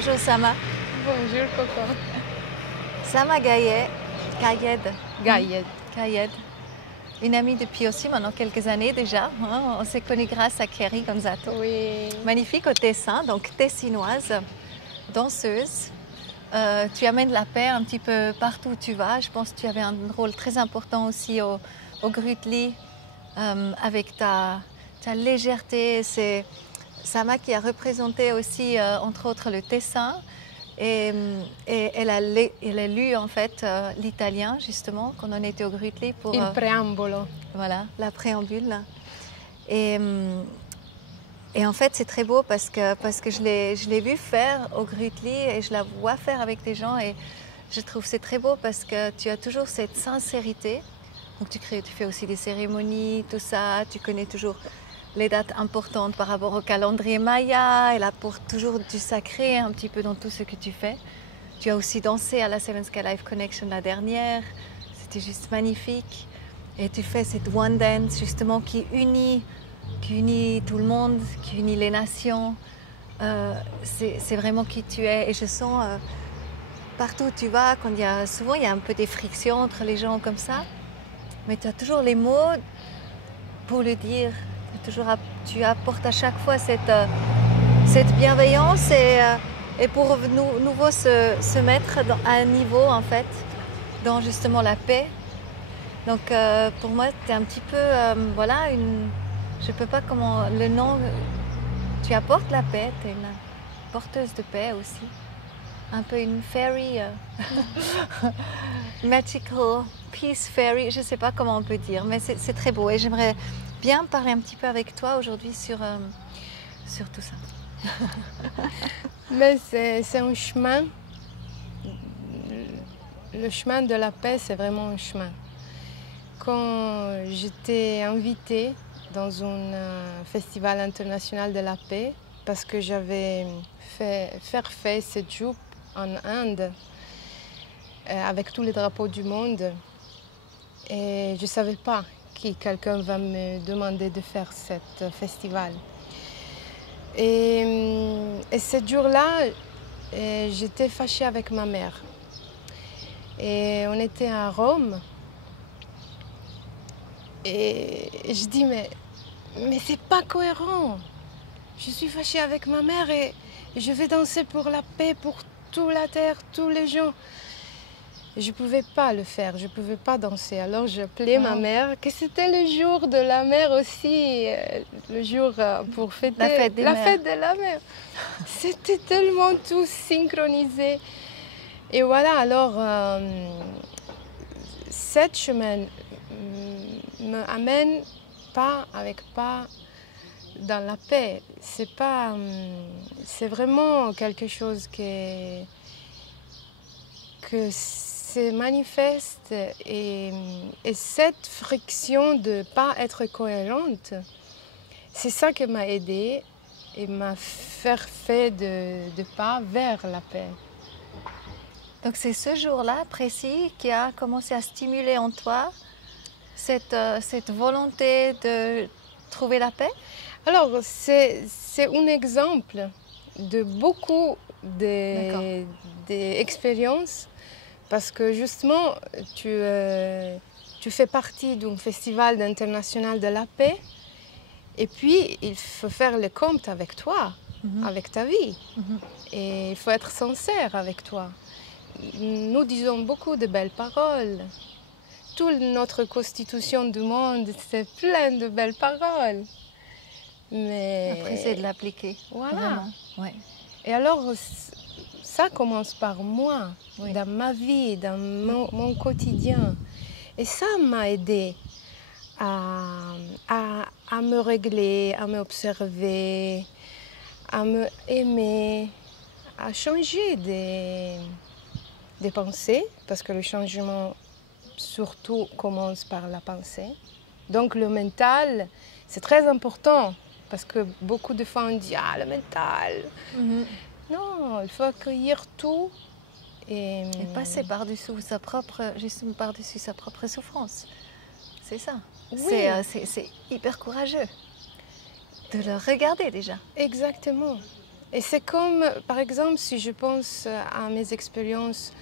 Bonjour Sama. Bonjour Coco. Sama Gayed. Gaïed. Gayed. Une amie depuis aussi maintenant quelques années déjà. Hein. On s'est connus grâce à Kerry Gonzato. Oui. Magnifique au Tessin, donc tessinoise, danseuse. Tu amènes la paix un petit peu partout où tu vas. Je pense que tu avais un rôle très important aussi au Grutli avec ta légèreté. C'est Sama qui a représenté aussi, entre autres, le Tessin. Et elle a lu en fait l'italien justement quand on était au Grutli pour Il preambolo. voilà, la préambule. Et en fait c'est très beau parce que je l'ai vu faire au Grutli et je la vois faire avec des gens et je trouve c'est très beau parce que tu as toujours cette sincérité. Donc tu fais aussi des cérémonies, tout ça, tu connais toujours les dates importantes par rapport au calendrier maya, elle apporte toujours du sacré un petit peu dans tout ce que tu fais. Tu as aussi dansé à la Seven Sky Life Connection la dernière, c'était juste magnifique. Et tu fais cette One Dance justement qui unit tout le monde, qui unit les nations. C'est vraiment qui tu es et je sens partout où tu vas, souvent il y a un peu des frictions entre les gens comme ça, mais tu as toujours les mots pour le dire. Tu apportes à chaque fois cette bienveillance et pour nouveau se mettre à un niveau en fait, dans justement la paix. Donc pour moi, tu es un petit peu, voilà, je ne peux pas comment, le nom, tu apportes la paix, tu es une porteuse de paix aussi. Un peu une fairy, magical peace fairy, je ne sais pas comment on peut dire, mais c'est très beau et j'aimerais bien parler un petit peu avec toi aujourd'hui sur tout ça. Mais c'est un chemin. Le chemin de la paix, c'est vraiment un chemin. Quand j'étais invitée dans un festival international de la paix, parce que j'avais fait 7 jours en Inde avec tous les drapeaux du monde, et je ne savais pas que quelqu'un va me demander de faire ce festival. Et ce jour-là, j'étais fâchée avec ma mère. Et on était à Rome. Et je dis, mais c'est pas cohérent. Je suis fâchée avec ma mère et je vais danser pour la paix, pour toute la terre, tous les gens. Je ne pouvais pas le faire, je ne pouvais pas danser. Alors j'appelais ma mère, que c'était le jour de la mère aussi, le jour pour fêter la fête de la mère. C'était tellement tout synchronisé. Et voilà, alors cette chemin me amène pas dans la paix. C'est vraiment quelque chose que se manifeste et cette friction de ne pas être cohérente, c'est ça qui m'a aidée et m'a fait de pas vers la paix. Donc c'est ce jour-là précis qui a commencé à stimuler en toi cette volonté de trouver la paix? Alors c'est un exemple de beaucoup d'expériences. Parce que justement, tu fais partie d'un festival international de la paix et puis il faut faire le compte avec toi, avec ta vie. Et il faut être sincère avec toi. Nous disons beaucoup de belles paroles. Toute notre constitution du monde, c'est plein de belles paroles. Mais après, c'est de l'appliquer. Voilà. Ouais. Et alors, ça commence par moi, oui. Dans ma vie, dans mon quotidien. Et ça m'a aidé à me régler, à m'observer, à me aimer, à changer des pensées, parce que le changement surtout commence par la pensée. Donc le mental, c'est très important, parce que beaucoup de fois on dit « Ah, le mental !» Non, il faut accueillir tout et passer par-dessus sa propre souffrance. C'est ça. Oui. C'est hyper courageux de le regarder déjà. Exactement. Et c'est comme, par exemple, si je pense à mes expériences,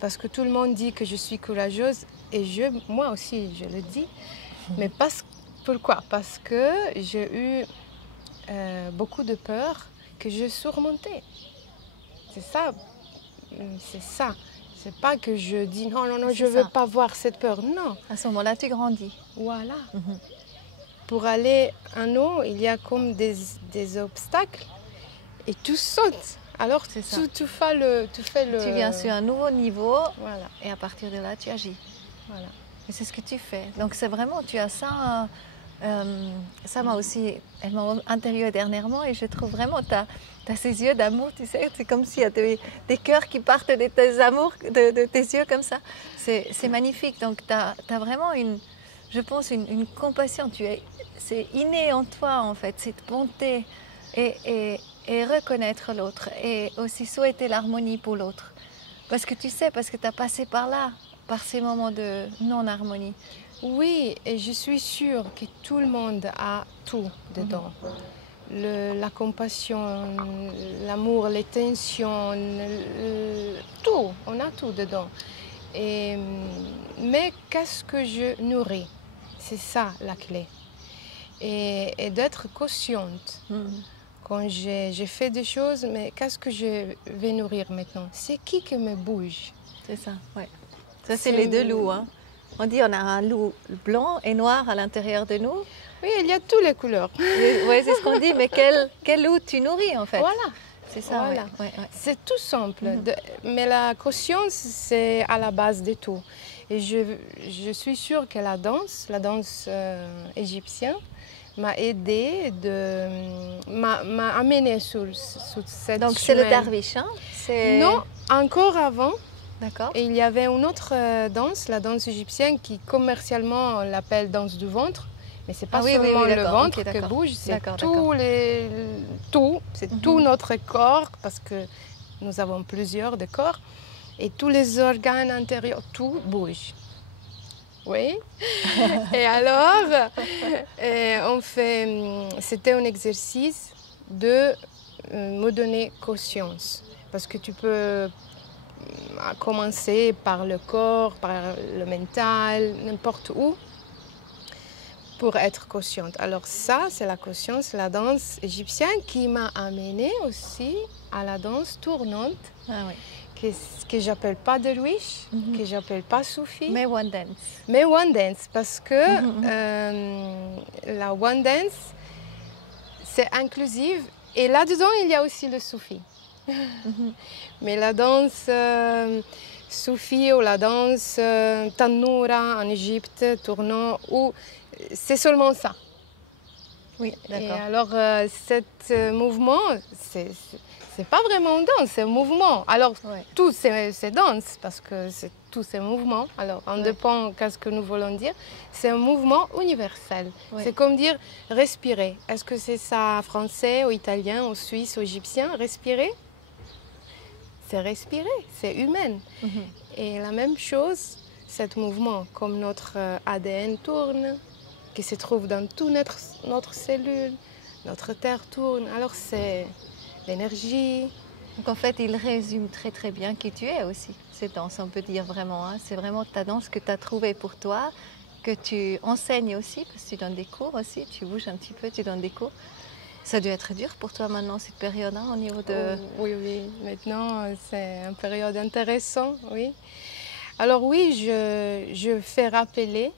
parce que tout le monde dit que je suis courageuse, et moi aussi, je le dis. Mais pourquoi? Parce que j'ai eu beaucoup de peur que je surmontais. C'est ça, c'est ça. C'est pas que je dis non, non, non, je ne veux pas voir cette peur. Non. À ce moment-là, tu grandis. Voilà. Pour aller en haut, il y a comme des obstacles et tu sautes. Alors tu fais le... Tu viens sur un nouveau niveau, voilà. Et à partir de là, tu agis. Voilà. Et c'est ce que tu fais. Donc c'est vraiment, tu as ça... ça m'a aussi, elle m'a interviewée dernièrement et je trouve vraiment, tu as ces yeux d'amour, tu sais, c'est comme s'il y a des cœurs qui partent de tes amours, de tes yeux comme ça. C'est magnifique. Donc tu as vraiment je pense, une compassion. C'est inné en toi en fait, cette bonté et reconnaître l'autre et aussi souhaiter l'harmonie pour l'autre. Parce que tu sais, parce que tu as passé par là, par ces moments de non-harmonie. Oui, et je suis sûre que tout le monde a tout dedans. La compassion, l'amour, les tensions, tout, on a tout dedans. Mais qu'est-ce que je nourris? C'est ça la clé. Et d'être consciente. Quand j'ai fait des choses, mais qu'est-ce que je vais nourrir maintenant? C'est qui me bouge? C'est ça, ouais. Ça, c'est les deux loups, hein. On dit on a un loup blanc et noir à l'intérieur de nous. Oui, il y a toutes les couleurs. Oui, c'est ce qu'on dit, mais quel loup tu nourris en fait? Voilà. C'est ça, voilà. Ouais. C'est tout simple. Mais la conscience, c'est à la base de tout. Et je suis sûre que la danse égyptienne, m'a aidé, m'a amené sur cette Donc c'est le derviche, hein? Non, encore avant. D'accord. Et il y avait une autre danse, la danse égyptienne, qui commercialement on l'appelle danse du ventre. Mais c'est pas seulement le ventre qui bouge, c'est tout notre corps, parce que nous avons plusieurs de corps, et tous les organes intérieurs, tout bouge. Oui. Et alors, c'était un exercice de me donner conscience, parce que tu peux commencer par le corps, par le mental, n'importe où, pour être consciente. Alors ça, c'est la conscience, la danse égyptienne qui m'a amenée aussi à la danse tournante, que j'appelle pas derviche, que j'appelle pas soufi. Mais one dance. Mais one dance, parce que la one dance, c'est inclusive, et là-dedans, il y a aussi le soufi. Mais la danse soufi ou la danse tannoura en Égypte, tournant, c'est seulement ça. Oui, d'accord. Et alors, ce mouvement, c'est pas vraiment une danse, c'est un mouvement. Alors, tout c'est danse, parce que c'est tous ces mouvements. Alors, on dépend qu'est-ce que nous voulons dire. C'est un mouvement universel. C'est comme dire respirer. Est-ce que c'est ça français, ou italien, ou suisse, ou égyptien? Respirer? C'est respirer, c'est humain. Et la même chose, ce mouvement, comme notre ADN tourne, qui se trouve dans toute notre cellule, notre terre tourne, alors c'est l'énergie. Donc en fait, il résume très très bien qui tu es aussi, cette danse, on peut dire vraiment. Hein. C'est vraiment ta danse que tu as trouvée pour toi, que tu enseignes aussi, parce que tu donnes des cours aussi, tu bouges un petit peu, tu donnes des cours. Ça a dû être dur pour toi maintenant, cette période, hein, au niveau de... Oui, maintenant c'est une période intéressante, oui. Alors oui, je fais rappeler,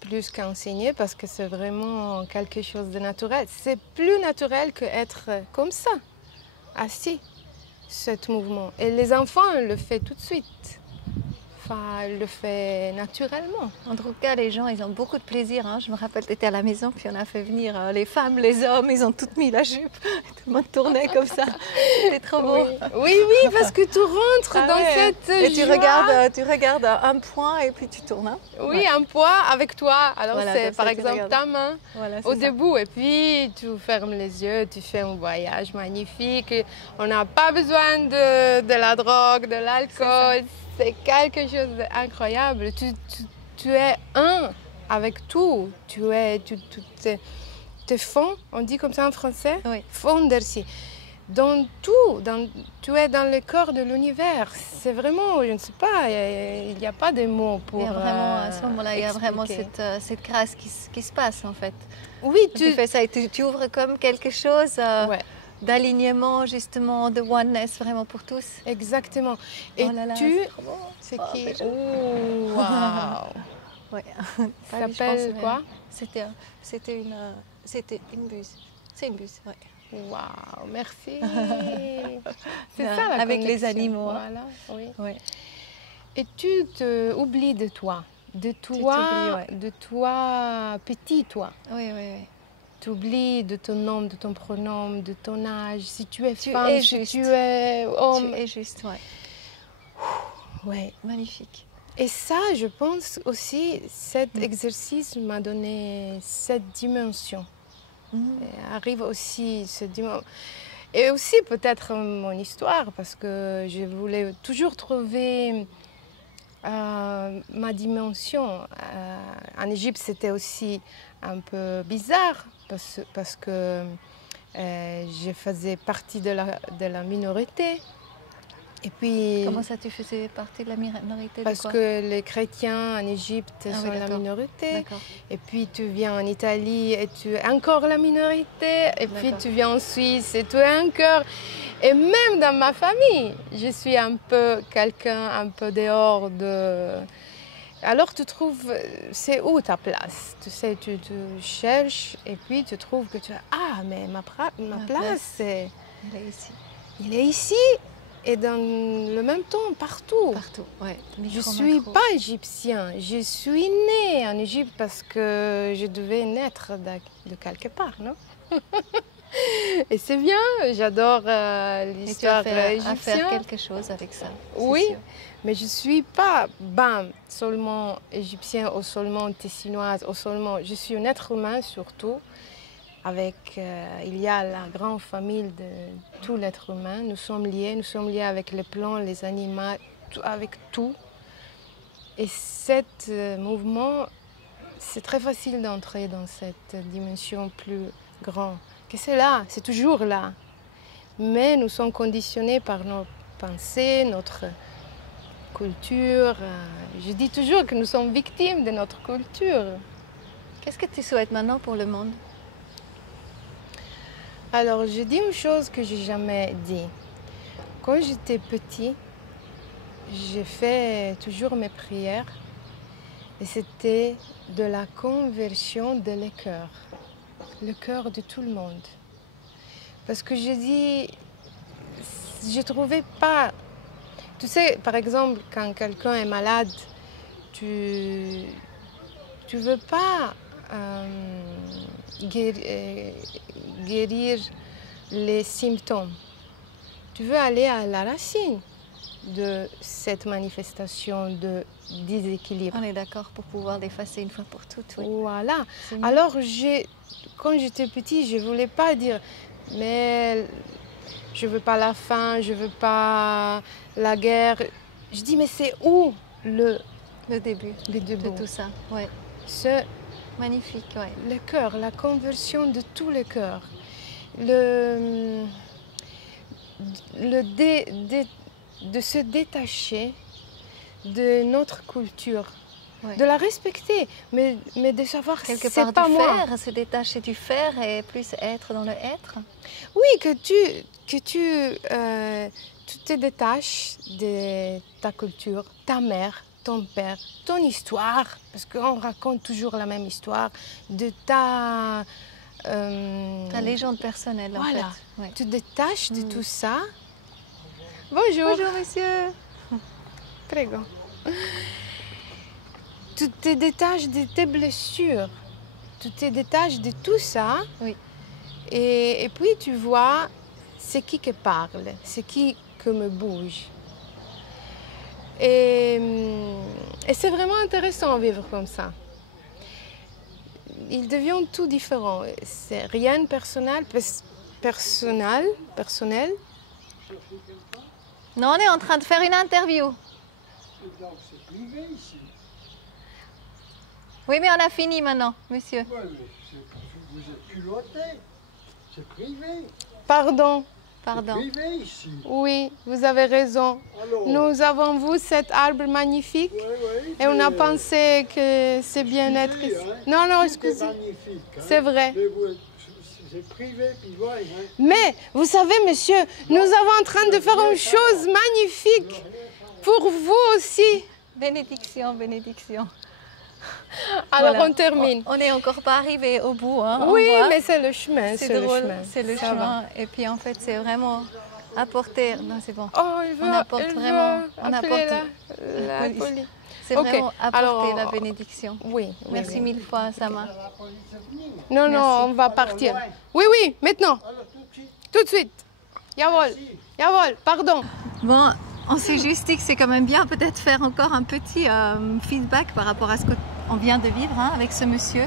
plus qu'enseigner, parce que c'est vraiment quelque chose de naturel. C'est plus naturel qu'être comme ça, assis, ce mouvement. Et les enfants le font tout de suite. Enfin, ils le font naturellement. En tout cas, les gens, ils ont beaucoup de plaisir. Hein. Je me rappelle, tu étais à la maison, puis on a fait venir les femmes, les hommes, ils ont toutes mis la jupe. Tout le monde tournait comme ça. C'était trop beau. Oui, parce que tu rentres dans cette et joie. tu regardes un point et puis tu tournes. Hein. Oui, un point avec toi. Alors voilà, c'est par exemple ta main au début. Et puis tu fermes les yeux, tu fais un voyage magnifique. On n'a pas besoin de la drogue, de l'alcool. C'est quelque chose d'incroyable. Tu es un avec tout. Tu te fonds, on dit comme ça en français, fondersi. dans tout, tu es dans le cœur de l'univers. C'est vraiment, je ne sais pas, il n'y a pas de mots pour Il y a vraiment, à ce moment-là, il y a vraiment expliquer. cette grâce qui se passe en fait. Oui, Tu fais ça et tu ouvres comme quelque chose ouais, d'alignement, justement, de oneness, vraiment pour tous. exactement. Et Oh là là, tu, c'est trop beau. c'est Oh, qui? déjà. Oh, waouh! Ouais. Ça s'appelle quoi? C'était une buse. C'est une buse, ouais. Waouh, merci. C'est ça la Avec les connexion. animaux. Hein. Voilà, oui. Ouais. Et tu te oublies de toi, t'oublies, ouais. de toi petit toi. Oui, oui, oui. Tu oublies de ton nom, de ton pronom, de ton âge, si tu es Tu femme, es si juste. tu es homme. Tu es juste, ouais. Ouais. Magnifique. Et ça, je pense aussi, cet exercice m'a donné cette dimension. Et arrive aussi ce dimension. Et aussi peut-être mon histoire, parce que je voulais toujours trouver ma dimension. En Égypte, c'était aussi un peu bizarre, parce que je faisais partie de la minorité. Et puis, Comment ça, tu faisais partie de la minorité de parce quoi? que les chrétiens en Égypte Ah sont oui, la d'accord. minorité. D'accord. Et puis tu viens en Italie et tu es encore la minorité. Et puis D'accord. tu viens en Suisse et tu es encore. Et même dans ma famille, je suis un peu quelqu'un un peu dehors de. Alors tu trouves, c'est où ta place? Tu sais, tu cherches et puis tu trouves que tu as, ah, mais ma place, c'est. Elle est ici. Il est ici. Et dans le même temps, partout. Partout, ouais. Je ne suis pas égyptien. Je suis née en Égypte parce que je devais naître de quelque part, non? Et c'est bien, j'adore l'histoire égyptienne. À faire quelque chose avec ça. Oui, sûr. mais je ne suis pas seulement égyptienne ou seulement tessinoise ou seulement. Je suis un être humain surtout. Il y a la grande famille de tout l'être humain. Nous sommes liés avec les plantes, les animaux, avec tout. Et ce mouvement, c'est très facile d'entrer dans cette dimension plus grande. Que c'est là, c'est toujours là. Mais nous sommes conditionnés par nos pensées, notre culture. Je dis toujours que nous sommes victimes de notre culture. Qu'est-ce que tu souhaites maintenant pour le monde? Alors, je dis une chose que j'ai jamais dit. Quand j'étais petit, j'ai fait toujours mes prières et c'était de la conversion de le cœur de tout le monde. Parce que je dis, je trouvais pas. Tu sais, par exemple, quand quelqu'un est malade, tu veux pas guérir les symptômes. Tu veux aller à la racine de cette manifestation de déséquilibre. On est d'accord pour pouvoir l'effacer une fois pour toutes. Oui. Voilà. Alors, quand j'étais petite, je ne voulais pas dire, mais je ne veux pas la faim, je ne veux pas la guerre. Je dis, mais c'est où le début de tout ça? Ouais. Magnifique, ouais. Le cœur, la conversion de tout le cœur. De se détacher de notre culture, ouais. De la respecter, mais de savoir que c'est pas moi. Faire, se détacher du faire et plus être dans le être. Oui, que tu te détaches de ta culture, ta mère, ton père, ton histoire, parce qu'on raconte toujours la même histoire, de ta légende personnelle, voilà. En fait. Ouais. Tu te détaches de tout ça. Bonjour. Bonjour, monsieur. Prego. Tu te détaches de tes blessures. Tu te détaches de tout ça. Oui. Et puis tu vois, c'est qui parle, c'est qui me bouge. Et c'est vraiment intéressant de vivre comme ça. Il devient tout différent. C'est rien de personnel. Non, on est en train de faire une interview. Donc c'est privé ici. Oui, mais on a fini maintenant, monsieur. Oui, mais vous êtes culotté. C'est privé. Pardon. Pardon. privé ici. Oui, vous avez raison. Alors, Nous avons vu cet arbre magnifique et on a pensé que c'est bien être ici. Non, non, excusez. C'est magnifique. Hein. C'est vrai. Mais c'est privé, puis voilà. Hein. Mais vous savez, monsieur, nous avons en train de faire une chose magnifique pour vous aussi. Bénédiction, bénédiction. Alors Voilà. on termine. On n'est encore pas arrivé au bout. Hein, on Oui, voit. mais c'est le chemin. C'est le drôle, chemin. c'est le Ça va. chemin. Et puis en fait, c'est vraiment apporter. Non, c'est bon. Oh, il veut, On apporte il veut vraiment- on appeler apporte- la police. police. C'est Ok, vraiment apporter alors, la bénédiction. Oui, oui, Merci oui. mille fois, Sama. La police est venue. Non, non, Merci. on va partir. loin. Oui, oui, maintenant, Alors tout de suite, tout de suite. Jawohl, jawohl, pardon. Bon, on s'est juste dit que c'est quand même bien peut-être faire encore un petit feedback par rapport à ce qu'on vient de vivre hein, avec ce monsieur.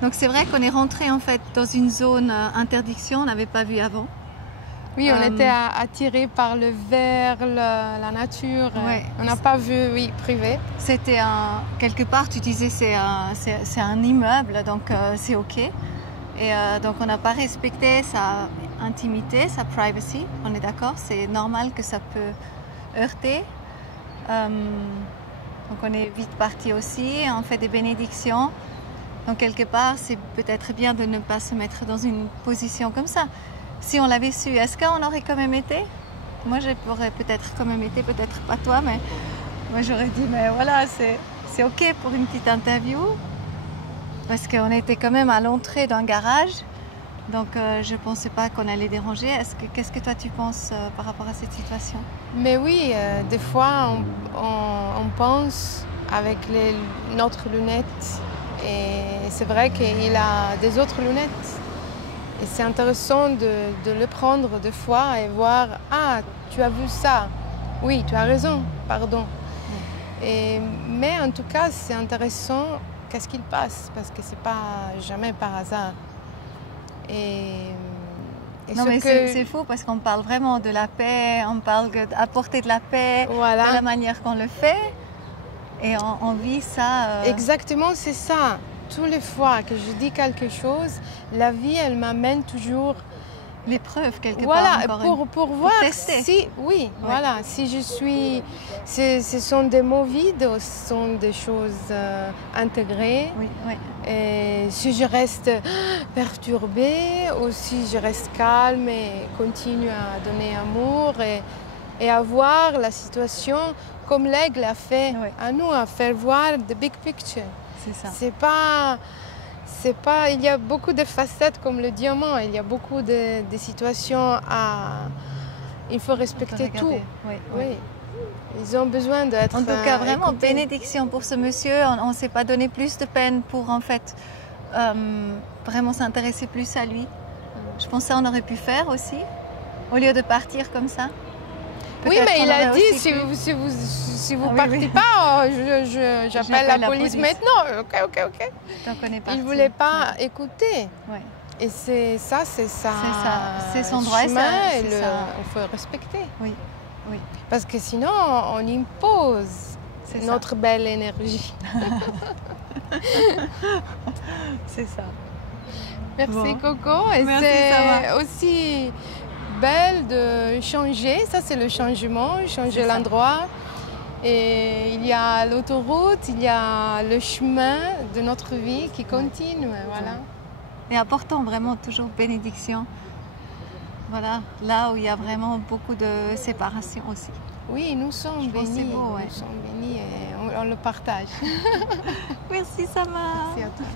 Donc c'est vrai qu'on est rentré en fait dans une zone interdiction, on n'avait pas vu avant. Oui, on était attirés par le vert, la nature. Ouais. On n'a pas vu, oui, privé. C'était quelque part, tu disais c'est un immeuble, donc c'est ok. Et donc on n'a pas respecté sa intimité, sa privacy. On est d'accord, c'est normal que ça peut heurter. Donc on est vite parti aussi, on fait des bénédictions. Donc quelque part, c'est peut-être bien de ne pas se mettre dans une position comme ça. Si on l'avait su, est-ce qu'on aurait quand même été? Moi, j'aurais peut-être quand même été, peut-être pas toi, mais moi j'aurais dit, mais voilà, c'est ok pour une petite interview. Parce qu'on était quand même à l'entrée d'un garage. Donc je ne pensais pas qu'on allait déranger. Qu'est-ce que toi tu penses par rapport à cette situation? Mais oui, des fois, on pense avec notre lunette. Et c'est vrai qu'il a des autres lunettes. Et c'est intéressant de le prendre des fois et voir « Ah, tu as vu ça. Oui, tu as raison, pardon. » Mais en tout cas, c'est intéressant qu'est-ce qu'il passe, parce que c'est pas jamais par hasard. Non, mais c'est faux parce qu'on parle vraiment de la paix, on parle d'apporter de la paix, voilà. de la manière qu'on le fait. Et on vit ça. Exactement, c'est ça. Toutes les fois que je dis quelque chose, la vie, elle m'amène toujours l'épreuve quelque voilà, part. Pour voir tester. si, oui, voilà, si je suis, ce sont des mots vides, ou ce sont des choses intégrées. Oui, oui. Et si je reste perturbée, ou si je reste calme et continue à donner amour et à voir la situation comme l'aigle a fait à nous, à faire voir the big picture. C'est ça. C'est pas, il y a beaucoup de facettes comme le diamant, il y a beaucoup de situations il faut respecter tout. Oui, oui. Ils ont besoin d'être. En tout cas, vraiment, écoutés. bénédiction pour ce monsieur. On ne s'est pas donné plus de peine pour en fait vraiment s'intéresser plus à lui. Je pense que ça on aurait pu faire aussi, au lieu de partir comme ça. Oui, mais il a dit si vous partez pas, j'appelle la police maintenant. Ok. Donc on est parti. Il ne voulait pas écouter. Ouais. Et c'est ça. C'est son droit. Chemin, il faut respecter. Oui. Parce que sinon, on impose notre belle énergie. C'est ça. Merci Coco. Et c'est aussi belle de changer. Ça, c'est le changement, changer l'endroit. Et il y a l'autoroute, il y a le chemin de notre vie qui continue. Voilà. Et apportons vraiment toujours bénédiction. Voilà, là où il y a vraiment beaucoup de séparation aussi. Oui, nous sommes bénis. Beau, nous sommes bénis et on le partage. Merci Sama. Merci à toi.